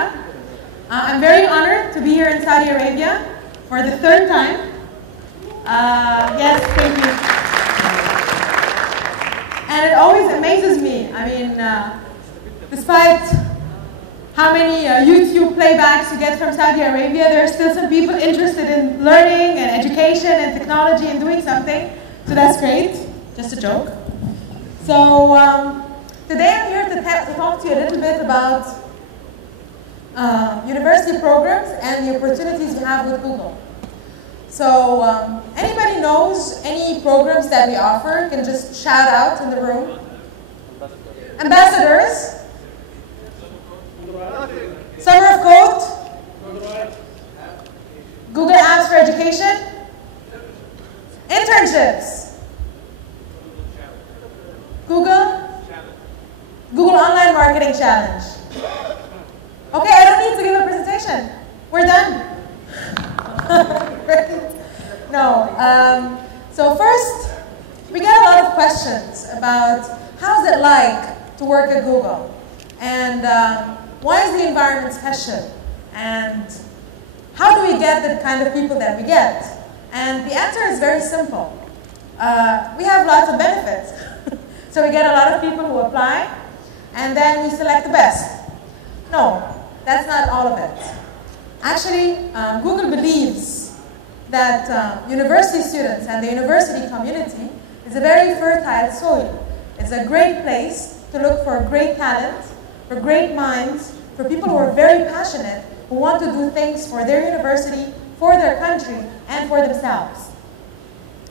Anita. I'm very honored to be here in Saudi Arabia for the third time. Yes, thank you. And it always amazes me. I mean, despite how many YouTube playbacks you get from Saudi Arabia, there are still some people interested in learning and education and technology and doing something. So that's great. Just a joke. So today I'm here to talk to you a little bit about university programs and the opportunities we have with Google. So anybody knows any programs that we offer can just shout out in the room. Ambassadors. Summer of Code. Google Apps for Education. Internships. Google Online Marketing Challenge. Okay, I don't need to give a presentation. We're done. No. So first, we get a lot of questions about how's it like to work at Google, and why is the environment special, and how do we get the kind of people that we get? And the answer is very simple. We have lots of benefits. So we get a lot of people who apply, and then we select the best. No, that's not all of it. Actually, Google believes that university students and the university community is a very fertile soil. It's a great place to look for great talent, for great minds, for people who are very passionate, who want to do things for their university, for their country, and for themselves.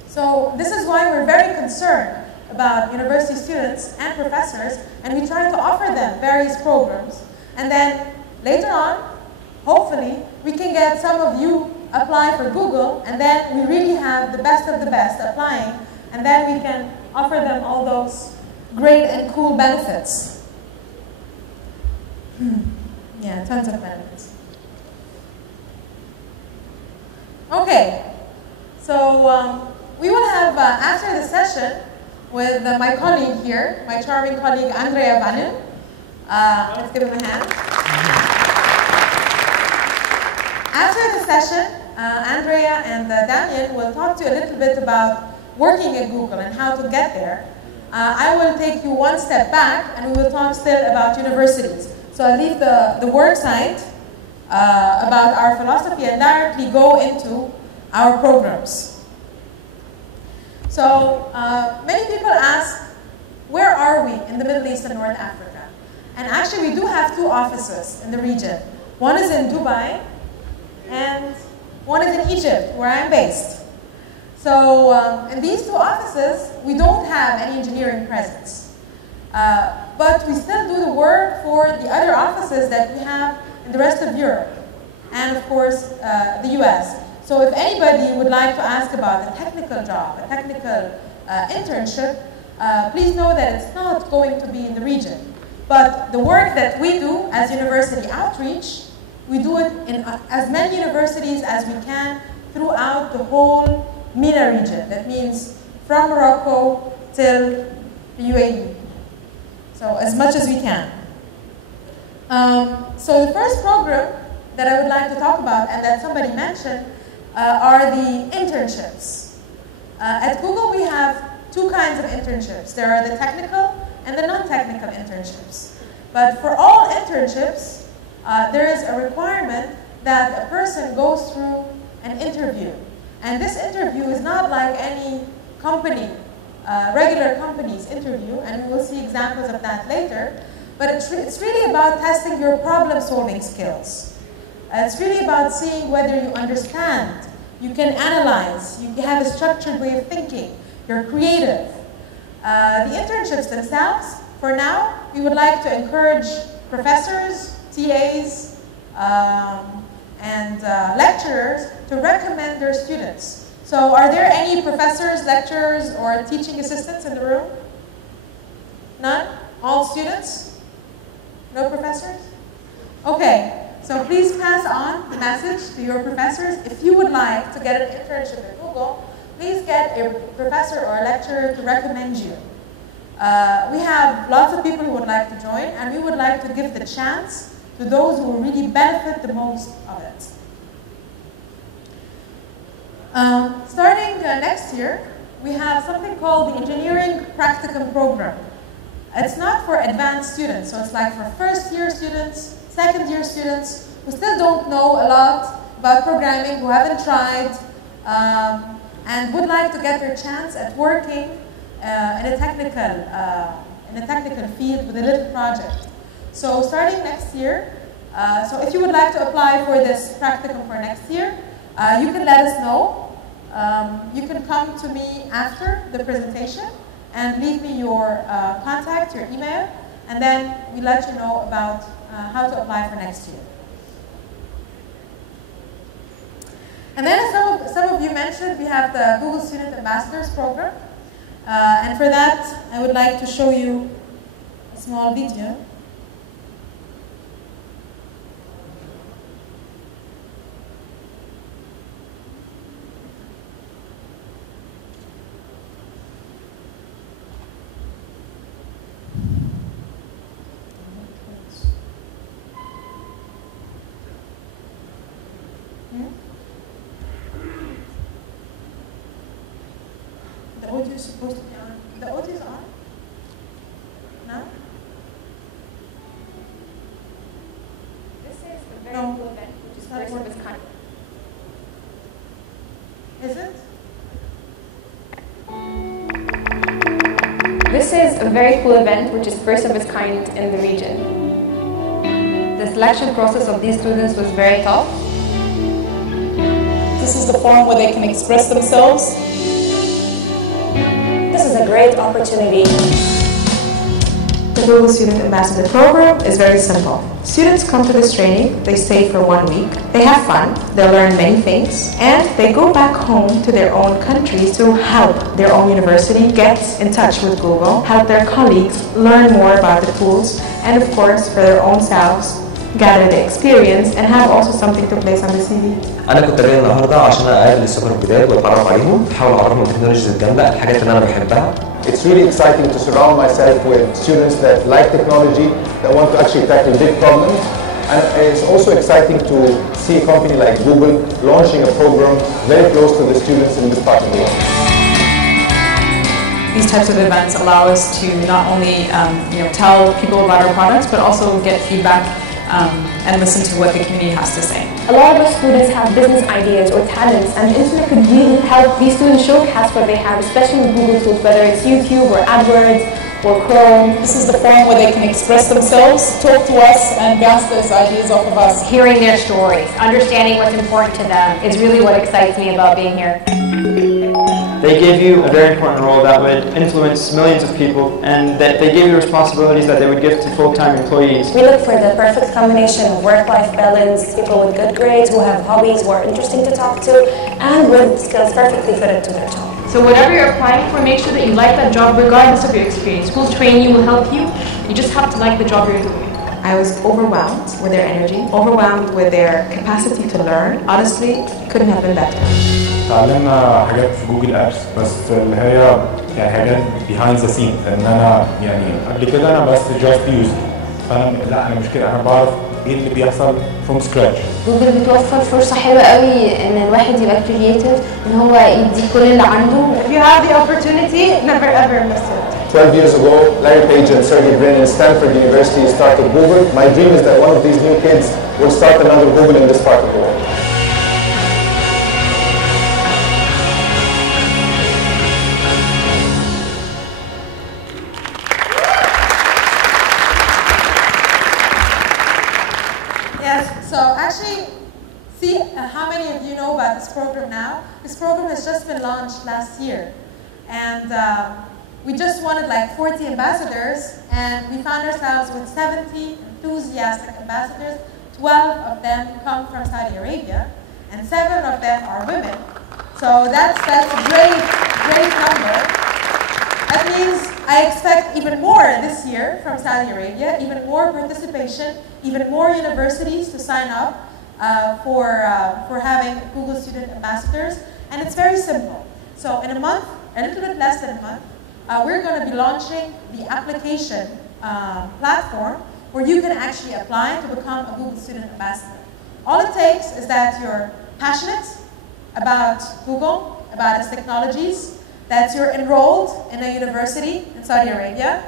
So this is why we're very concerned about university students and professors, and we try to offer them various programs. And then later on, hopefully, we can get some of you apply for Google, and then we really have the best of the best applying, and then we can offer them all those great and cool benefits. Yeah, tons of benefits. Okay, so we will have, after the session, with my colleague here, my charming colleague Andrea Vanin. Let's give him a hand. After the session, Andrea and Damien will talk to you a little bit about working at Google and how to get there. I will take you one step back, and we will talk still about universities. So I'll leave the work side about our philosophy and directly go into our programs. So many people ask, where are we in the Middle East and North Africa? And actually we do have two offices in the region. One is in Dubai, and one is in Egypt, where I'm based. So in these two offices, we don't have any engineering presence. But we still do the work for the other offices that we have in the rest of Europe, and of course the US. So if anybody would like to ask about a technical job, a technical internship, please know that it's not going to be in the region. But the work that we do as university outreach, we do it in as many universities as we can throughout the whole MENA region. That means from Morocco till the UAE. So as much as we can. So the first program that I would like to talk about, and that somebody mentioned, are the internships. At Google, we have two kinds of internships. There are the technical and the non-technical internships. But for all internships, there is a requirement that a person goes through an interview. And this interview is not like any company, regular company's interview, and we will see examples of that later. But it's really about testing your problem-solving skills. It's really about seeing whether you understand, you can analyze, you have a structured way of thinking, you're creative. The internships themselves, for now, we would like to encourage professors, TAs, and lecturers to recommend their students. So are there any professors, lecturers, or teaching assistants in the room? None? All students? No professors? Okay. So please pass on the message to your professors. If you would like to get an internship at Google, please get a professor or a lecturer to recommend you. We have lots of people who would like to join, and we would like to give the chance to those who will really benefit the most of it. Starting next year, we have something called the Engineering Practicum program. It's not for advanced students, so it's like for first-year students, second-year students who still don't know a lot about programming, who haven't tried, and would like to get their chance at working in a technical field with a little project. So starting next year, so if you would like to apply for this practicum for next year, you can let us know. You can come to me after the presentation and leave me your contact, your email, and then we let you know about how to apply for next year. And then as some of you mentioned, we have the Google Student Ambassadors program. And for that, I would like to show you a small video. The audio is supposed to be on. The audio is on? No? This is a very cool event, which is first of its kind. Is it? This is a very cool event, which is first of its kind in the region. The selection process of these students was very tough. This is the forum where they can express themselves. This is a great opportunity. The Google Student Ambassador Program is very simple. Students come to this training, they stay for 1 week, they have fun, they learn many things, and they go back home to their own countries to help their own university get in touch with Google, help their colleagues learn more about the tools, and of course for their own selves, gather the experience and have also something to place on the CV. أنا كنت جاي النهارده عشان أقابل السفر الجداد وأتعرف عليهم، أحاول أعرفهم التكنولوجيز الجامدة، الحاجات اللي أنا بحبها. It's really exciting to surround myself with students that like technology, that want to actually tackle big problems. And it's also exciting to see a company like Google launching a program very close to the students in this part of the world. These types of events allow us to not only tell people about our products, but also get feedback and listen to what the community has to say. A lot of students have business ideas or talents, and the internet could really help these students showcase what they have, especially with Google tools, whether it's YouTube or AdWords or Chrome. This is the forum where they can express themselves, talk to us, and bounce those ideas off of us. Hearing their stories, understanding what's important to them is really what excites me about being here. They gave you a very important role that would influence millions of people, and that they gave you responsibilities that they would give to full-time employees. We look for the perfect combination of work-life balance, people with good grades, who have hobbies, who are interesting to talk to, and with skills perfectly fitted to their job. So whatever you're applying for, make sure that you like that job regardless of your experience. Schools train you, will help you. You just have to like the job you're doing. I was overwhelmed with their energy, overwhelmed with their capacity to learn. Honestly, couldn't have been better. تعلمنا حاجات في جوجل ابس، بس اللي هي يعني حاجات behind the scenes، ان انا يعني قبل كده انا بس just use، فانا لا انا مش كده، انا بعرف ايه اللي بيحصل from scratch. جوجل بتوفر فرصة حلوة قوي ان الواحد يبقى creative، ان هو يدي كل اللي عنده. If you have the opportunity, never ever miss it. 12 years ago, Larry Page and Sergey Brin in Stanford University started Google. My dream is that one of these new kids will start another Google in this part of the world. How many of you know about this program now? This program has just been launched last year. And we just wanted like 40 ambassadors, and we found ourselves with 70 enthusiastic ambassadors. 12 of them come from Saudi Arabia, and 7 of them are women. So that's a great number. That means I expect even more this year from Saudi Arabia, even more participation, even more universities to sign up for having Google Student Ambassadors. And it's very simple. So in a month, a little bit less than a month, we're going to be launching the application platform where you can actually apply to become a Google Student Ambassador. All it takes is that you're passionate about Google, about its technologies, that you're enrolled in a university in Saudi Arabia,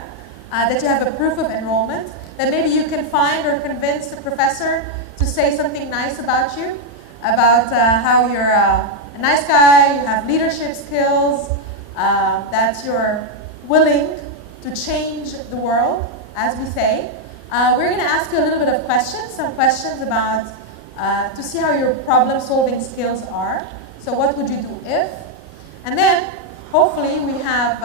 that you have a proof of enrollment, that maybe you can find or convince the professor to say something nice about you, about how you're a nice guy, you have leadership skills, that you're willing to change the world, as we say. We're going to ask you a little bit of questions, some questions about to see how your problem-solving skills are. So what would you do if? And then, hopefully, we have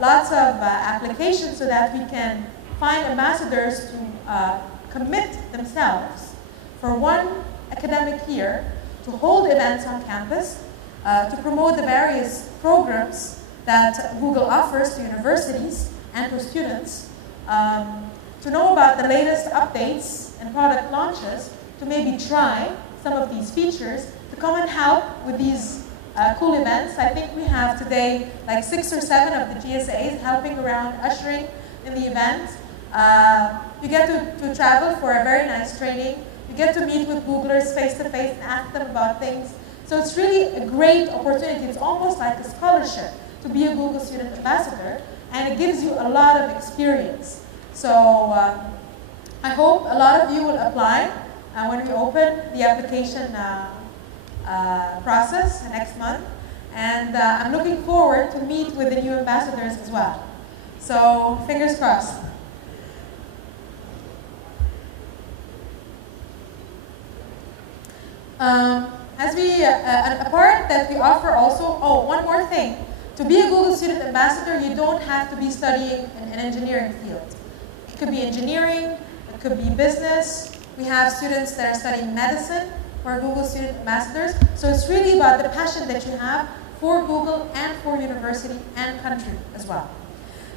lots of applications so that we can find ambassadors to commit themselves for one academic year to hold events on campus, to promote the various programs that Google offers to universities and to students, to know about the latest updates and product launches, to maybe try some of these features, to come and help with these cool events. I think we have today like 6 or 7 of the GSAs helping around, ushering in the event. You get to travel for a very nice training. You get to meet with Googlers face-to-face and ask them about things. So it's really a great opportunity. It's almost like a scholarship to be a Google Student Ambassador, and it gives you a lot of experience. So I hope a lot of you will apply when we open the application process next month. And I'm looking forward to meet with the new ambassadors as well. So fingers crossed. A part that we offer also, one more thing. To be a Google Student Ambassador, you don't have to be studying in an engineering field. It could be engineering, it could be business. We have students that are studying medicine who are Google Student Ambassadors. So it's really about the passion that you have for Google and for university and country as well.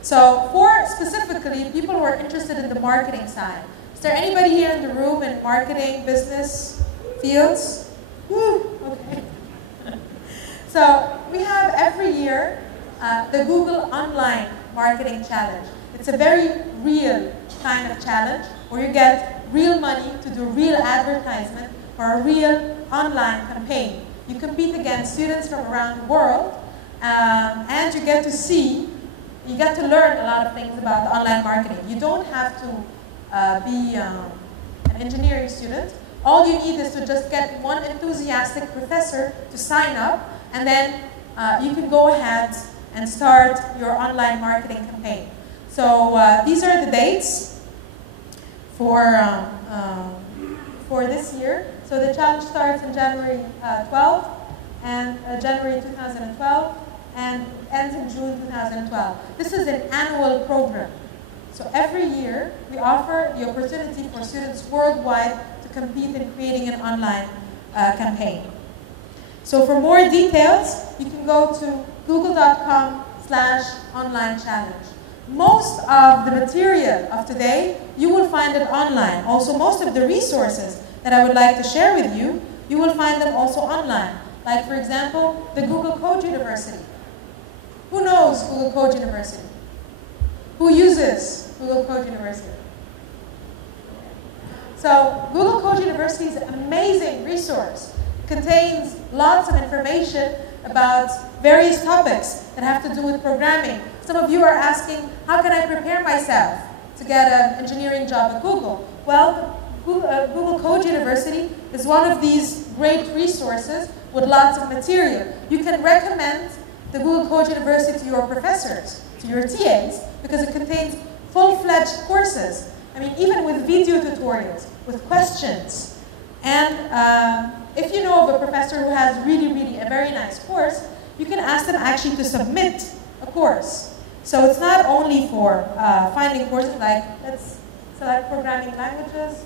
So for specifically people who are interested in the marketing side, is there anybody here in the room in marketing, business fields? Woo, okay. So we have every year the Google Online Marketing Challenge. It's a very real kind of challenge where you get real money to do real advertisement for a real online campaign. You compete against students from around the world, and you get to learn a lot of things about online marketing. You don't have to be an engineering student. All you need is to just get one enthusiastic professor to sign up, and then you can go ahead and start your online marketing campaign. So these are the dates for this year. So the challenge starts in January 12th and January 2012 and ends in June 2012. This is an annual program. So every year we offer the opportunity for students worldwide to compete in creating an online campaign. So for more details, you can go to google.com/online-challenge. Most of the material of today, you will find it online. Also, most of the resources that I would like to share with you, you will find them also online. Like, for example, the Google Code University. Who knows Google Code University? Who uses Google Code University? So, Google Code University is an amazing resource. It contains lots of information about various topics that have to do with programming. Some of you are asking, how can I prepare myself to get an engineering job at Google? Well, Google Code University is one of these great resources with lots of material. You can recommend the Google Code University to your professors, to your TAs, because it contains full-fledged courses. I mean, even with video tutorials, with questions. And if you know of a professor who has really a very nice course, you can ask them actually to submit a course. So it's not only for finding courses like, let's select programming languages.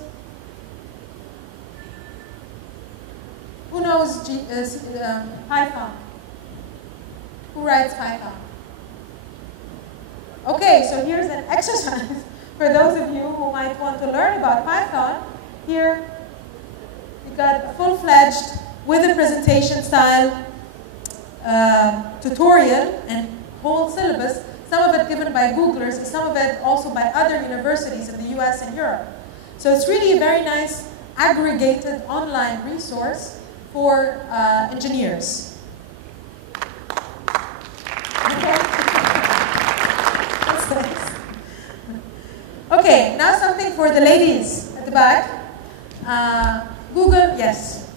Who knows Python? Who writes Python? Okay, so here's an exercise for those of you who might want to learn about Python. Here, you got a full-fledged, with a presentation style tutorial and whole syllabus, some of it given by Googlers, some of it also by other universities in the US and Europe. So it's really a very nice aggregated online resource for engineers. Okay. That's nice. Okay, now something for the ladies at the back. Google, yes.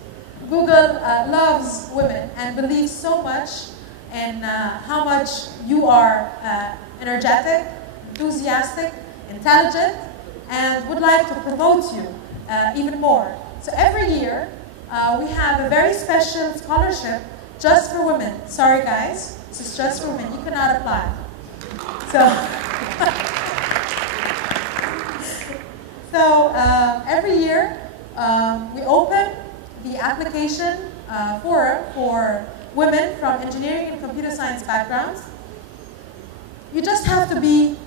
Google loves women and believes so much in how much you are energetic, enthusiastic, intelligent, and would like to promote you even more. So every year, we have a very special scholarship just for women. Sorry guys, this is just for women. You cannot apply. So every year, we open the application forum for women from engineering and computer science backgrounds. You just have to be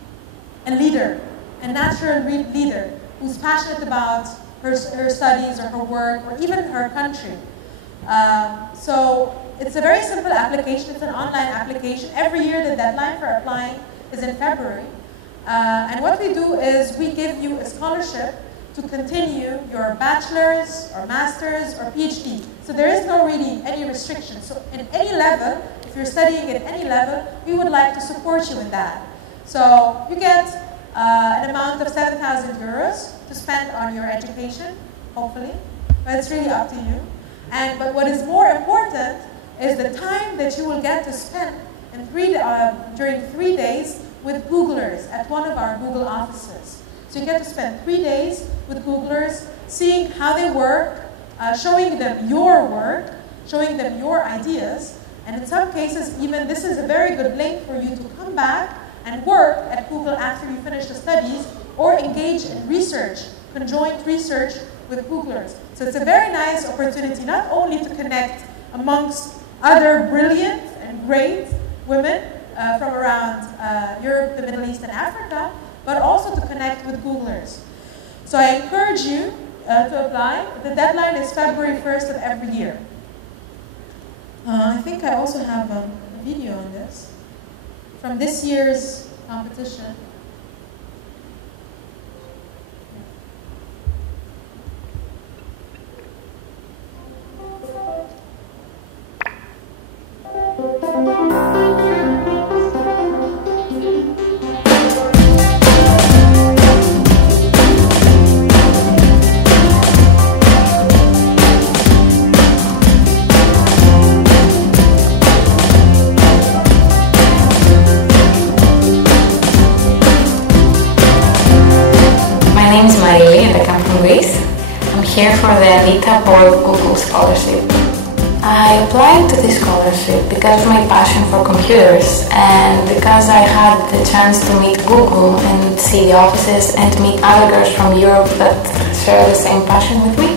a leader, a natural leader who's passionate about her studies or her work or even her country. So it's a very simple application. It's an online application. Every year the deadline for applying is in February. And what we do is we give you a scholarship to continue your bachelor's or master's or PhD. So there is no really any restriction. So in any level, if you're studying at any level, we would like to support you in that. So you get an amount of 7,000 euros to spend on your education, hopefully, but it's really up to you. But what is more important is the time that you will get to spend during 3 days with Googlers at one of our Google offices. So you get to spend 3 days with Googlers, seeing how they work, showing them your work, showing them your ideas, and in some cases even this is a very good link for you to come back and work at Google after you finish the studies or engage in research, conjoint research with Googlers. So it's a very nice opportunity not only to connect amongst other brilliant and great women from around Europe, the Middle East, and Africa, but also to connect with Googlers. So I encourage you to apply. The deadline is February 1st of every year. I think I also have a video on this from this year's competition. Here for the Anita Borg Google Scholarship. I applied to this scholarship because of my passion for computers and because I had the chance to meet Google and see the offices and to meet other girls from Europe that share the same passion with me.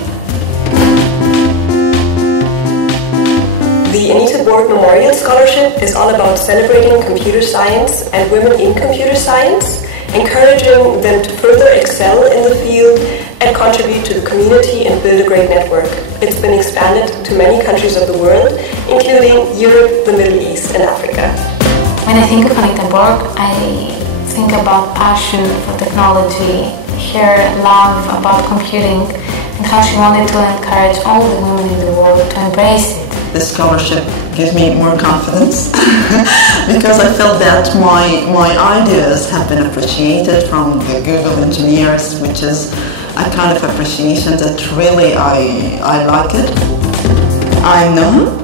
The Anita Borg Memorial Scholarship is all about celebrating computer science and women in computer science, encouraging them to further excel in the field and contribute to the community and build a great network. It's been expanded to many countries of the world, including Europe, the Middle East, and Africa. When I think of Anita Borg, I think about passion for technology, her love about computing, and how she wanted to encourage all the women in the world to embrace it. This scholarship gives me more confidence because I felt that my ideas have been appreciated from the Google engineers, which is a kind of appreciation that really I like it. I'm Noah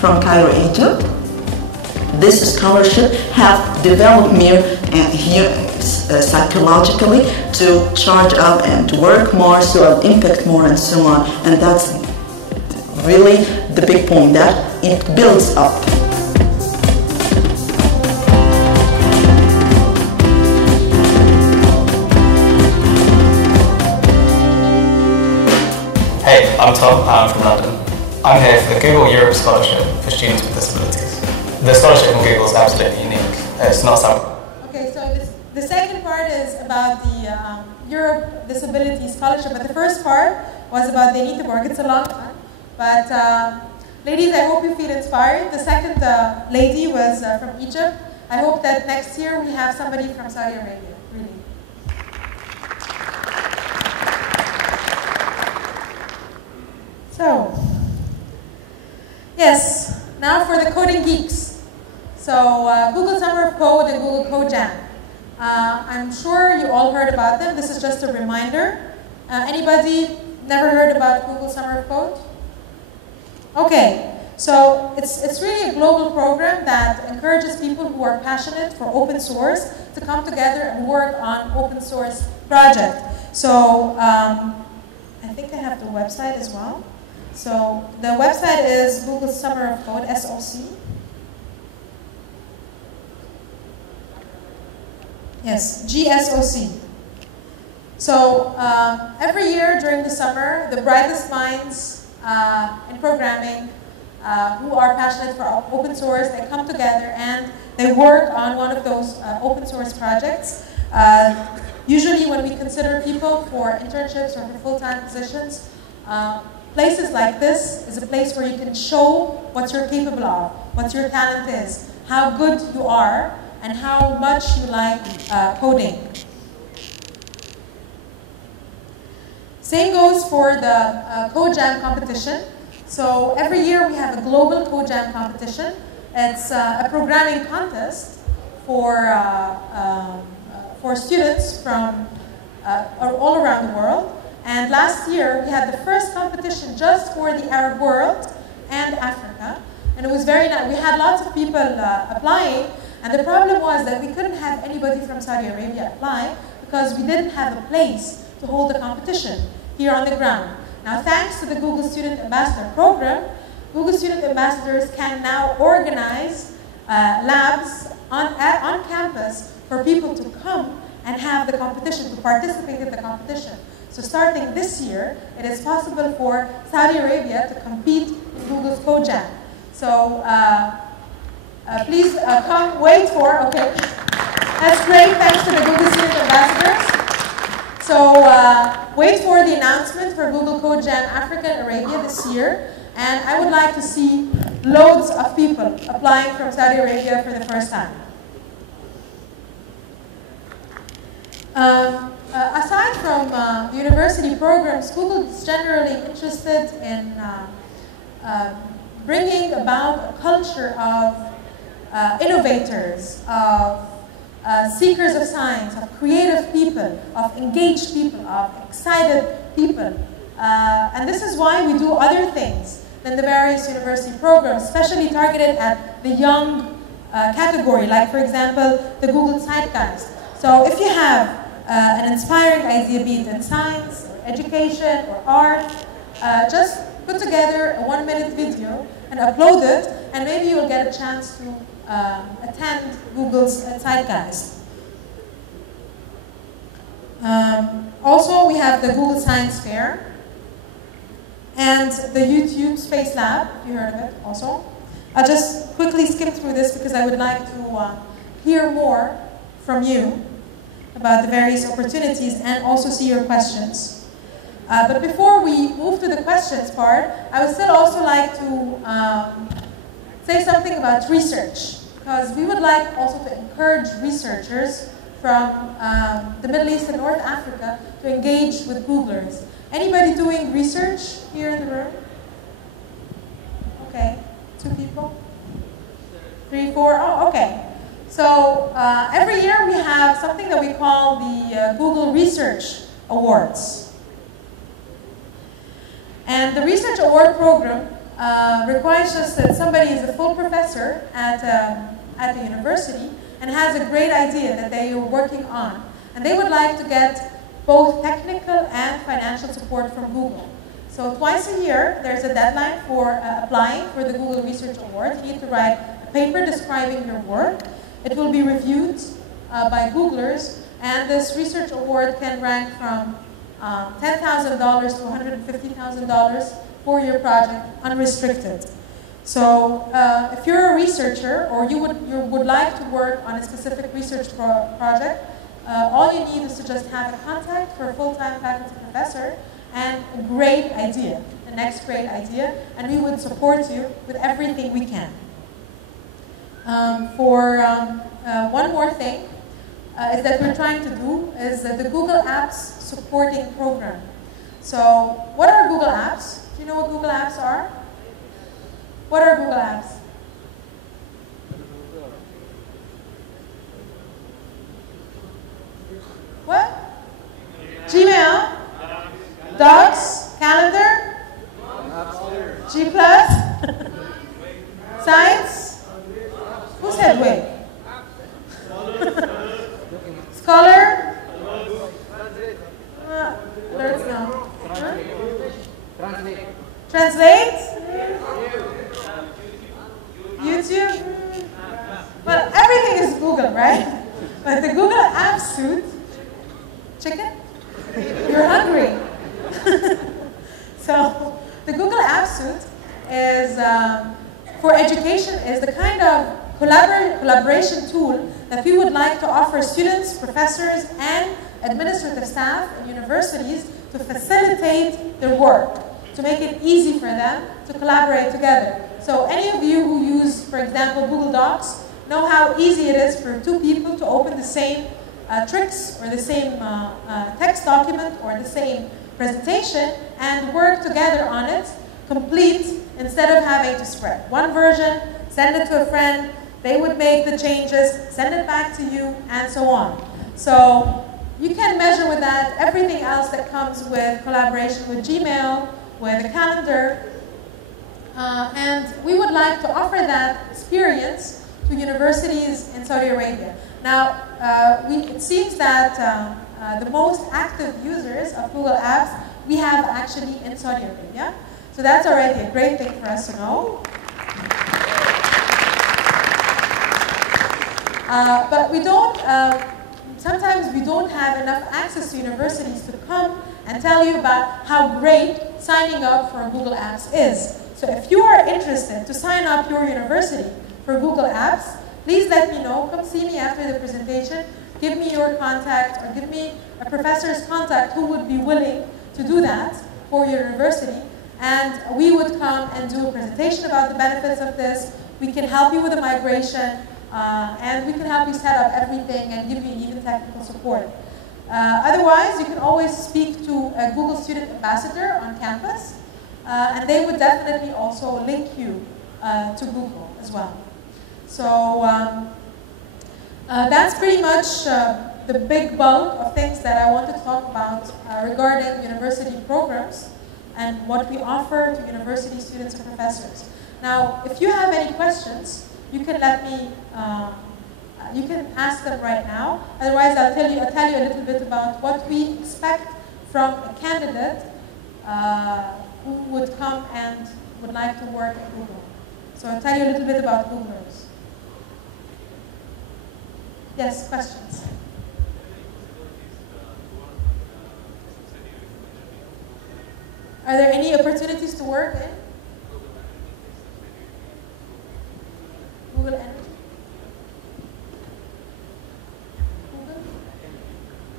from Cairo, Egypt. This scholarship has developed me here psychologically to charge up and to work more, so I'll impact more and so on. And that's really the big point, that it builds up. Hey, I'm Tom, I'm from London. I'm here for the Google Europe Scholarship for students with disabilities. The scholarship from Google is absolutely unique. It's not something. Okay, so the second part is about the Europe Disability Scholarship, but the first part was about the Anita Borg. It's a long one, but ladies, I hope you feel inspired. The second lady was from Egypt. I hope that next year we have somebody from Saudi Arabia, really. So, yes, now for the coding geeks. So, Google Summer of Code and Google Code Jam. I'm sure you all heard about them. This is just a reminder. Anybody never heard about Google Summer of Code? Okay, so it's really a global program that encourages people who are passionate for open source to come together and work on open source project. So I think I have the website as well. So the website is Google Summer of Code, SOC. Yes, GSOC. So every year during the summer, the brightest minds in programming who are passionate for open source, they come together and they work on one of those open source projects. Usually when we consider people for internships or for full-time positions, places like this is a place where you can show what you're capable of, what your talent is, how good you are, and how much you like coding. Same goes for the Code Jam competition. So every year we have a global Code Jam competition. It's a programming contest for students from all around the world. And last year we had the first competition just for the Arab world and Africa. And it was very nice. We had lots of people applying. And the problem was that we couldn't have anybody from Saudi Arabia apply because we didn't have a place to hold the competition here on the ground. Now, thanks to the Google Student Ambassador Program, Google Student Ambassadors can now organize labs on campus for people to come and have the competition, to participate in the competition. So starting this year, it is possible for Saudi Arabia to compete in Google's Code Jam. So please come, wait for, okay. That's great, thanks to the Google Student Ambassadors. So wait for the announcement for Google Code Jam Africa and Arabia this year. And I would like to see loads of people applying from Saudi Arabia for the first time. Aside from university programs, Google is generally interested in bringing about a culture of innovators, of seekers of science, of creative people, of engaged people, of excited people. And this is why we do other things than the various university programs, especially targeted at the young category, like, for example, the Google Zeitgeist. So if you have an inspiring idea, be it in science, or education, or art, just put together a 1-minute video and upload it, and maybe you'll get a chance to attend Google's Zeitgeist. Also, we have the Google Science Fair and the YouTube Space Lab. You heard of it also. I'll just quickly skim through this because I would like to hear more from you about the various opportunities and also see your questions. But before we move to the questions part, I would still also like to say something about research, because we would like also to encourage researchers from the Middle East and North Africa to engage with Googlers. Anybody doing research here in the room? Okay, 2 people? 3, 4, oh, okay. So every year we have something that we call the Google Research Awards. And the Research Award program requires just that somebody is a full professor at the university and has a great idea that they are working on. And they would like to get both technical and financial support from Google. So twice a year, there's a deadline for applying for the Google Research Award. You need to write a paper describing your work. It will be reviewed by Googlers, and this research award can rank from $10,000 to $150,000 for your project, unrestricted. So if you're a researcher or you would like to work on a specific research project, all you need is to just have a contact for a full-time faculty professor and a great idea, the next great idea, and we would support you with everything we can. One more thing is that we're trying to do is the Google Apps Supporting Program. So what are Google Apps? Do you know what Google G plus? Science? Who said wait? Scholar? Alerts no. Translate? YouTube? Well, everything is Google, right? But the Google App Suite, chicken? You're hungry. So the Google App Suite is, for education, is the kind of collaboration tool that we would like to offer students, professors, and administrative staff in universities to facilitate their work, to make it easy for them to collaborate together. So any of you who use, for example, Google Docs, know how easy it is for two people to open the same tricks or the same text document or the same presentation and work together on it, complete, instead of having to spread one version, send it to a friend, they would make the changes, send it back to you, and so on. So you can measure with that everything else that comes with collaboration with Gmail, with a calendar, and we would like to offer that experience to universities in Saudi Arabia. Now, it seems that the most active users of Google Apps we have actually in Saudi Arabia. So that's already a great thing for us to know. But we don't, sometimes we don't have enough access to universities to come and tell you about how great signing up for Google Apps is. So if you are interested to sign up your university for Google Apps, please let me know. Come see me after the presentation. Give me your contact or give me a professor's contact who would be willing to do that for your university. And we would come and do a presentation about the benefits of this. We can help you with the migration. And we can help you set up everything and give you even technical support. Otherwise, you can always speak to a Google Student Ambassador on campus, and they would definitely also link you to Google as well. So that's pretty much the big bulk of things that I wanted to talk about regarding university programs and what we offer to university students and professors. Now, if you have any questions, you can let me, you can ask them right now. Otherwise, I'll tell you a little bit about what we expect from a candidate who would come and would like to work at Google. So I'll tell you a little bit about Googlers. Yes, questions? Are there any opportunities to work in Google Energy? Google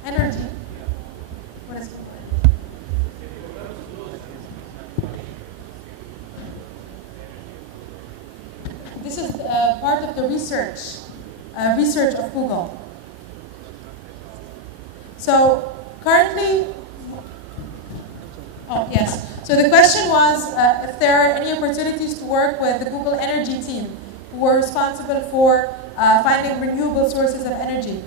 Energy? What is Google Energy? This is part of the research of Google. So currently, oh yes. So the question was if there are any opportunities to work with the Google Energy team who were responsible for finding renewable sources of energy.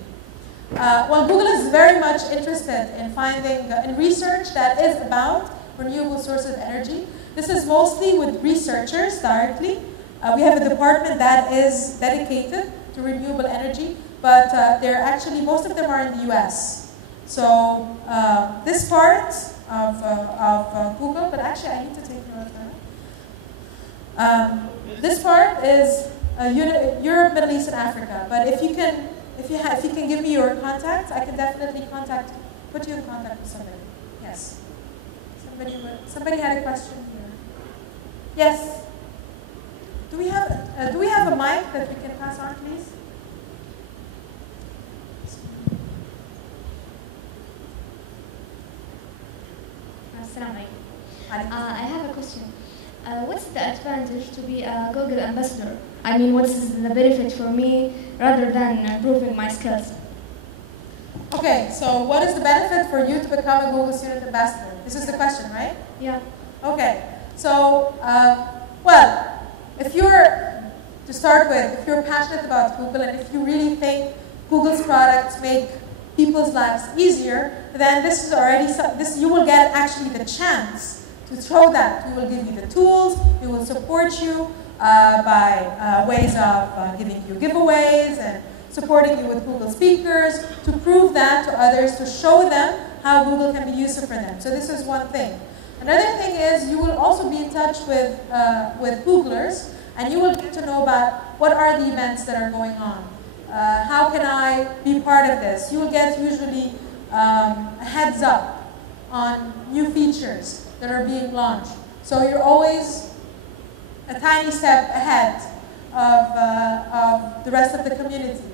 Well, Google is very much interested in finding in research that is about renewable sources of energy. This is mostly with researchers directly. We have a department that is dedicated to renewable energy, but they're actually, most of them are in the US. So this part of Google, but actually I need to take note of it. This part is Europe, Middle East, and Africa. But if you can give me your contact, I can definitely put you in contact with somebody. Yes. Somebody had a question here. Yes. Do we have a mic that we can pass on, please? Assalamu alaikum. I have a question. What's the advantage to be a Google ambassador? I mean, what's the benefit for me rather than improving my skills? Okay, so what is the benefit for you to become a Google Student Ambassador? This is the question, right? Yeah. Okay, so, well, if you're passionate about Google and if you really think Google's products make people's lives easier, then this is already, you will get actually the chance to show that. We will give you the tools, we will support you by ways of giving you giveaways and supporting you with Google speakers, to prove that to others, to show them how Google can be useful for them. So this is one thing. Another thing is you will also be in touch with Googlers, and you will get to know about what are the events that are going on. How can I be part of this? You will get usually a heads up on new features that are being launched. So you're always a tiny step ahead of the rest of the community.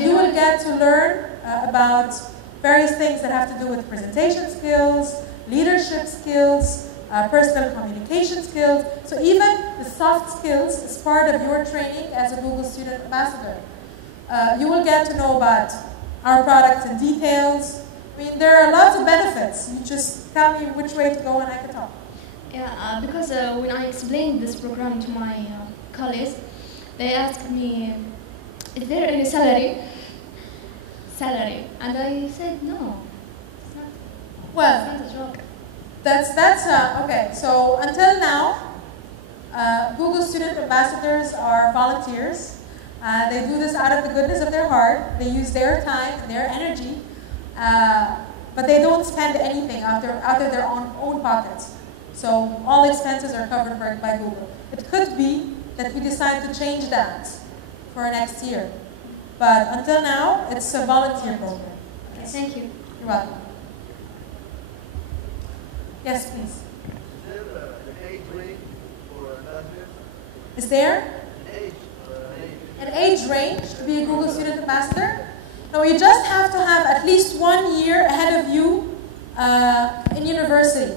You will get to learn about various things that have to do with presentation skills, leadership skills, personal communication skills. So even the soft skills is part of your training as a Google Student Ambassador. You will get to know about our products in details. I mean, there are lots of benefits. You just tell me which way to go and I can talk. Yeah, because when I explained this program to my colleagues, they asked me, is there any salary? And I said, no, it's not. Well, it's not a job. That's okay. So until now, Google Student Ambassadors are volunteers. They do this out of the goodness of their heart. They use their time and their energy, but they don't spend anything out of their own pockets. So all expenses are covered by Google. It could be that we decide to change that for next year. But until now, it's a volunteer program. Okay, thank you. You're welcome. Yes, please. Is there an age range for ambassadors? Is there an age range to be a Google Student Ambassador? No, you just have to have at least 1 year ahead of you in university.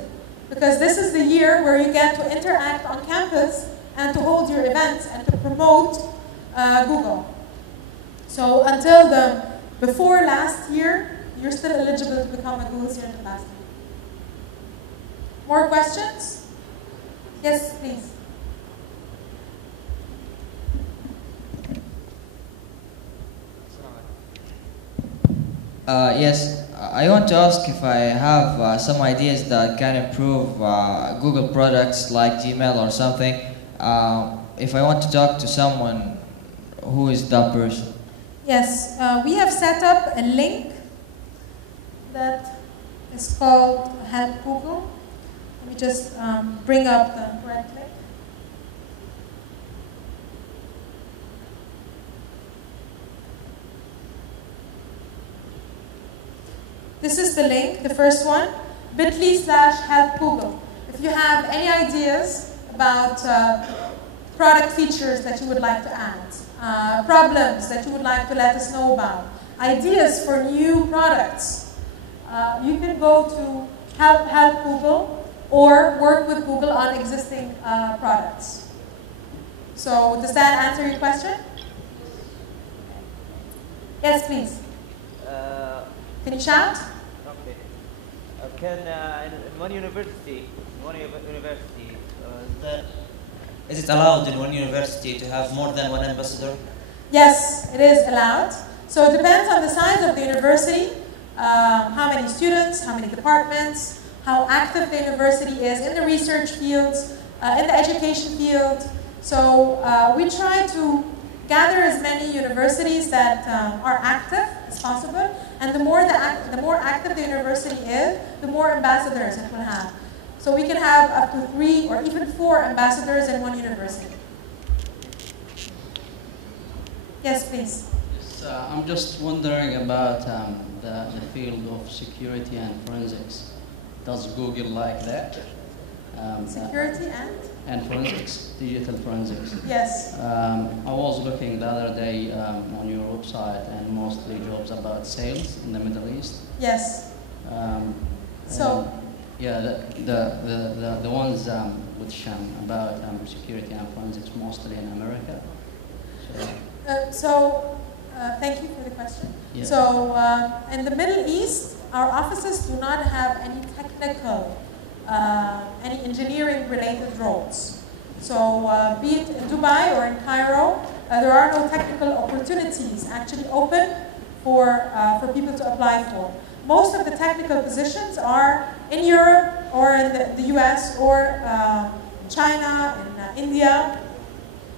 Because this is the year where you get to interact on campus and to hold your events and to promote Google. So until before last year, you're still eligible to become a Google Student Ambassador. More questions? Yes, please. Yes, I want to ask if I have some ideas that can improve Google products like Gmail or something. If I want to talk to someone, who is that person? Yes, we have set up a link that is called Help Google. Let me just bring up the correct link. This is the link, the first one, bit.ly/help Google. If you have any ideas about product features that you would like to add, problems that you would like to let us know about, ideas for new products, you can go to help Google or work with Google on existing products. So does that answer your question? Yes, please. Can you shout? Okay. Can in one university, is it allowed in one university to have more than one ambassador? Yes, it is allowed. So it depends on the size of the university, how many students, how many departments, how active the university is in the research fields, in the education field. So we try to gather as many universities that are active as possible, and the more active the university is, the more ambassadors it will have. So we can have up to 3 or even 4 ambassadors in one university. Yes, please. Yes, I'm just wondering about the field of security and forensics. Does Google like that? Security and forensics, digital forensics. Yes. I was looking the other day on your website, and mostly jobs about sales in the Middle East. Yes. Yeah, the ones with Sham about security and forensics, mostly in America. Thank you for the question. Yeah. So in the Middle East, our offices do not have any technical, any engineering-related roles. So be it in Dubai or in Cairo, there are no technical opportunities actually open for people to apply for. Most of the technical positions are in Europe or in the US, or China, in India.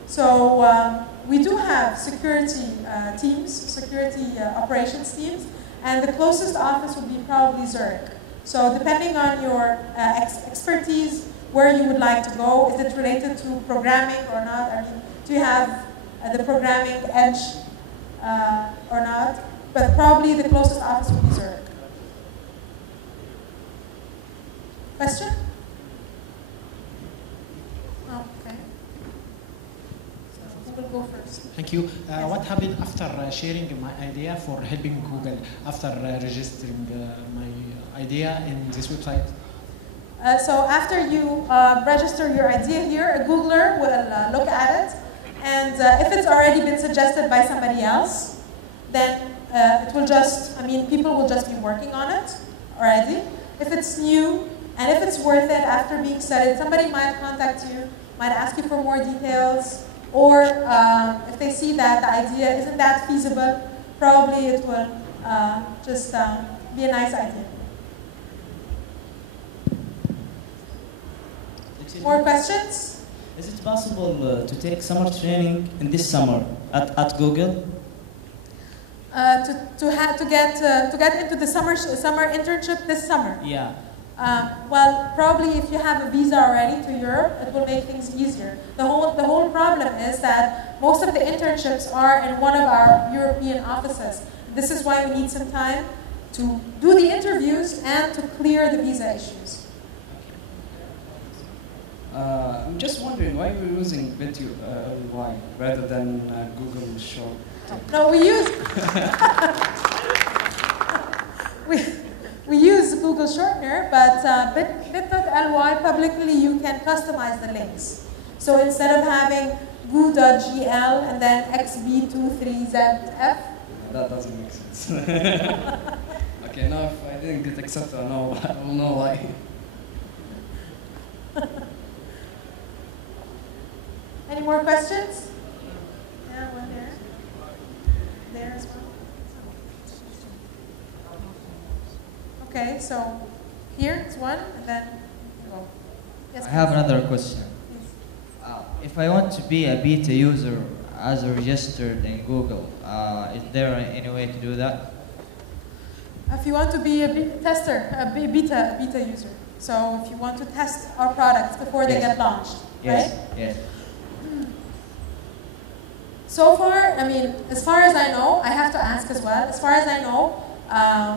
So we do have security teams, security operations teams, and the closest office would be probably Zurich. So depending on your expertise, where you would like to go, is it related to programming or not? I mean, do you have the programming edge or not? But probably the closest office would be Zurich. Question? Oh, okay. So we'll go first. Thank you. What happened after sharing my idea for helping Google, after registering my idea in this website? So after you register your idea here, a Googler will look at it, and if it's already been suggested by somebody else, then it will just, people will just be working on it already. If it's new, and if it's worth it after being studied, somebody might contact you, might ask you for more details, or if they see that the idea isn't that feasible, probably it will just be a nice idea. More questions? Is it possible to take summer training in this summer at Google? To get into the summer internship this summer? Yeah. Well, probably if you have a visa already to Europe, it will make things easier. The whole problem is that most of the internships are in one of our European offices. This is why we need some time to do the interviews and to clear the visa issues. I'm just wondering why we're using bit.ly rather than Google Short. No, we use we use Google Shortener, but bit.ly publicly you can customize the links. So instead of having goo.gl and then xb23zf. That doesn't make sense. Okay, now if I didn't get accepted, I will know why. Any more questions? Yeah, one there. There as well. Okay, so here is one, and then go. Yes, I have another question. If I want to be a beta user as registered in Google, is there any way to do that? If you want to be a tester, a beta user, so if you want to test our products before they get launched, yes. Right? Yes. So far, as far as I know, I have to ask as well. As far as I know,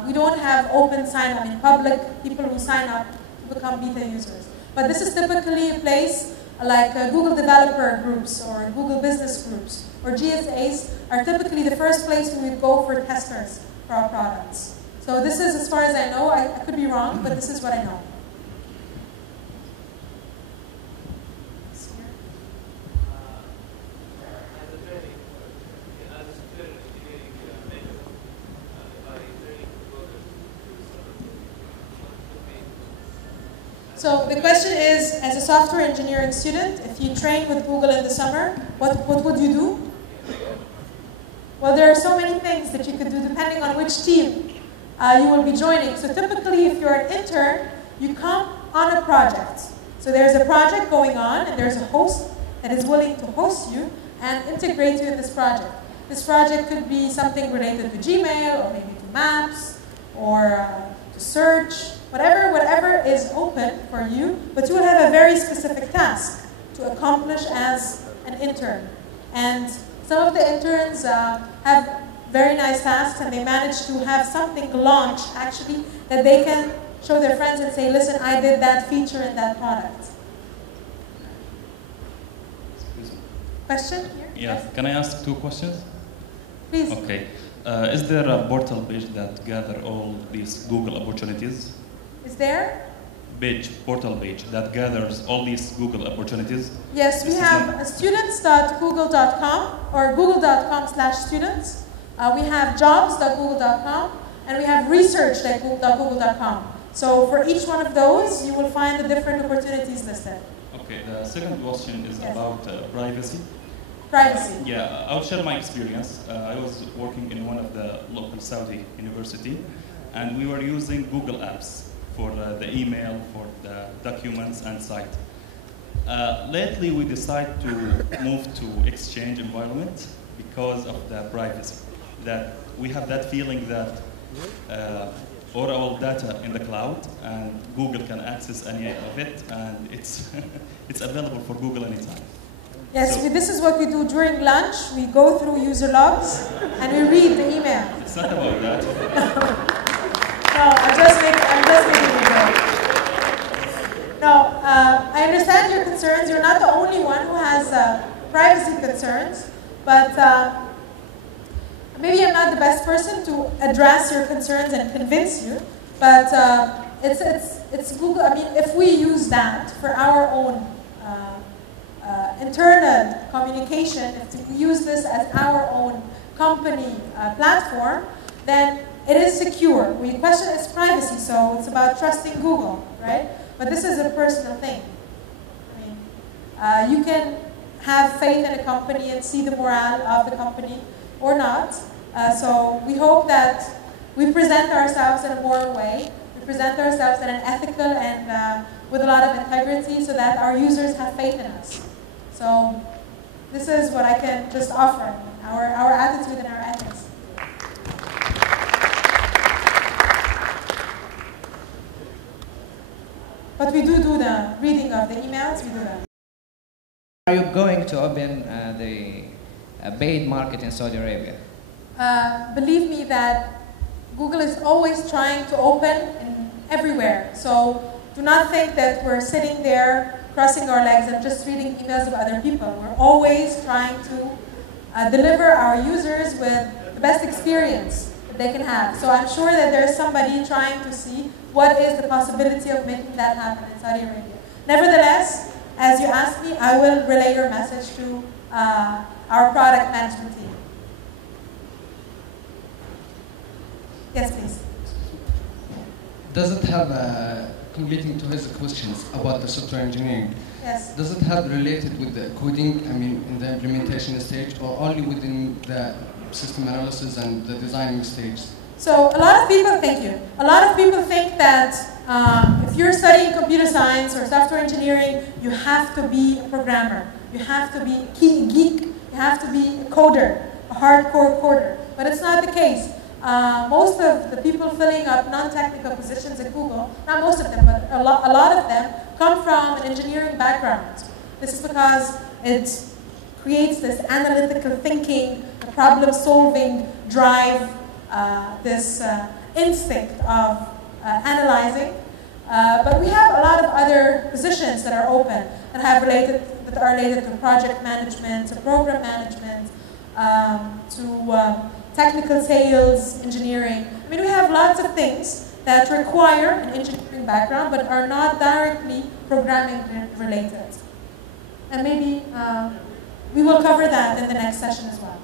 we don't have open sign-up in public, people who sign up to become beta users. But this is typically a place like Google developer groups or Google business groups or GSAs are typically the first place we would go for testers for our products. So this is, as far as I know, I could be wrong, but this is what I know. So the question is, as a software engineering student, if you train with Google in the summer, what would you do? Well, there are so many things that you could do depending on which team you will be joining. So typically, if you're an intern, you come on a project. So there's a project going on, and there's a host that is willing to host you and integrate you in this project. This project could be something related to Gmail, or maybe to Maps, or to search. Whatever is open for you, but you will have a very specific task to accomplish as an intern. And some of the interns have very nice tasks, and they manage to have something launched, actually, that they can show their friends and say, listen, I did that feature in that product. Question here? Yeah, can I ask 2 questions? Please. Okay. Is there a portal page that gather all these Google opportunities? Is there? Portal page that gathers all these Google opportunities? Yes, we have students.google.com or google.com/students. We have jobs.google.com, and we have research.google.com. So for each one of those, you will find the different opportunities listed. Okay, the second question is about privacy. Privacy. Yeah, I'll share my experience. I was working in one of the local Saudi university, and we were using Google Apps for the email, for the documents and site. Lately, we decided to move to Exchange environment because of the privacy. That we have that feeling that all data in the cloud, and Google can access any of it, and it's it's available for Google anytime. Yes, So- this is what we do during lunch. We go through user logs and we read the email. It's not about that. No, I'm just making a joke. No, I understand your concerns. You're not the only one who has privacy concerns, but maybe I'm not the best person to address your concerns and convince you. But it's Google. I mean, if we use that for our own internal communication, if we use this as our own company platform, then it is secure. We question its privacy, so it's about trusting Google, right? But this is a personal thing. I mean, you can have faith in a company and see the morale of the company or not. So we hope that we present ourselves in a moral way. We present ourselves in an ethical and with a lot of integrity so that our users have faith in us. So this is what I can just offer, our attitude and our ethics. But we do the reading of the emails, we do that. Are you going to open the paid market in Saudi Arabia? Believe me that Google is always trying to open in everywhere. So do not think that we're sitting there crossing our legs and just reading emails of other people. We're always trying to deliver our users with the best experience that they can have. So I'm sure that there's somebody trying to see what is the possibility of making that happen in Saudi Arabia. Nevertheless, as you asked me, I will relay your message to our product management team. Yes, please. Does it have, completing to his questions about the software engineering, Yes. does it have related with the coding, I mean, in the implementation stage, or only within the system analysis and the designing stage? So a lot of people, thank you. A lot of people think that if you're studying computer science or software engineering, you have to be a programmer. You have to be a geek. You have to be a coder, a hardcore coder. But it's not the case. Most of the people filling up non-technical positions at Google, not most of them, but a lot of them, come from an engineering background. This is because it creates this analytical thinking, problem-solving drive, this instinct of analyzing. But we have a lot of other positions that are open that are related to project management, to program management, to technical sales, engineering. I mean, we have lots of things that require an engineering background but are not directly programming related. And maybe we will cover that in the next session as well.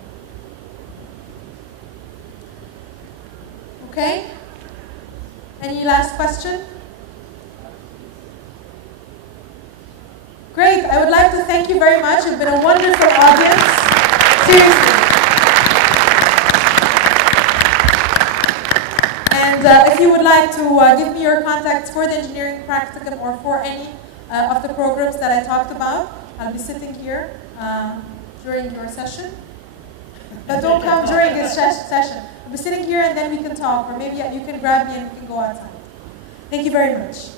Okay? Any last question? Great. I would like to thank you very much. You've been a wonderful audience. Seriously. And if you would like to give me your contacts for the engineering practicum or for any of the programs that I talked about, I'll be sitting here during your session. But don't come during this session. I'll be sitting here and then we can talk, or maybe you can grab me and we can go outside. Thank you very much.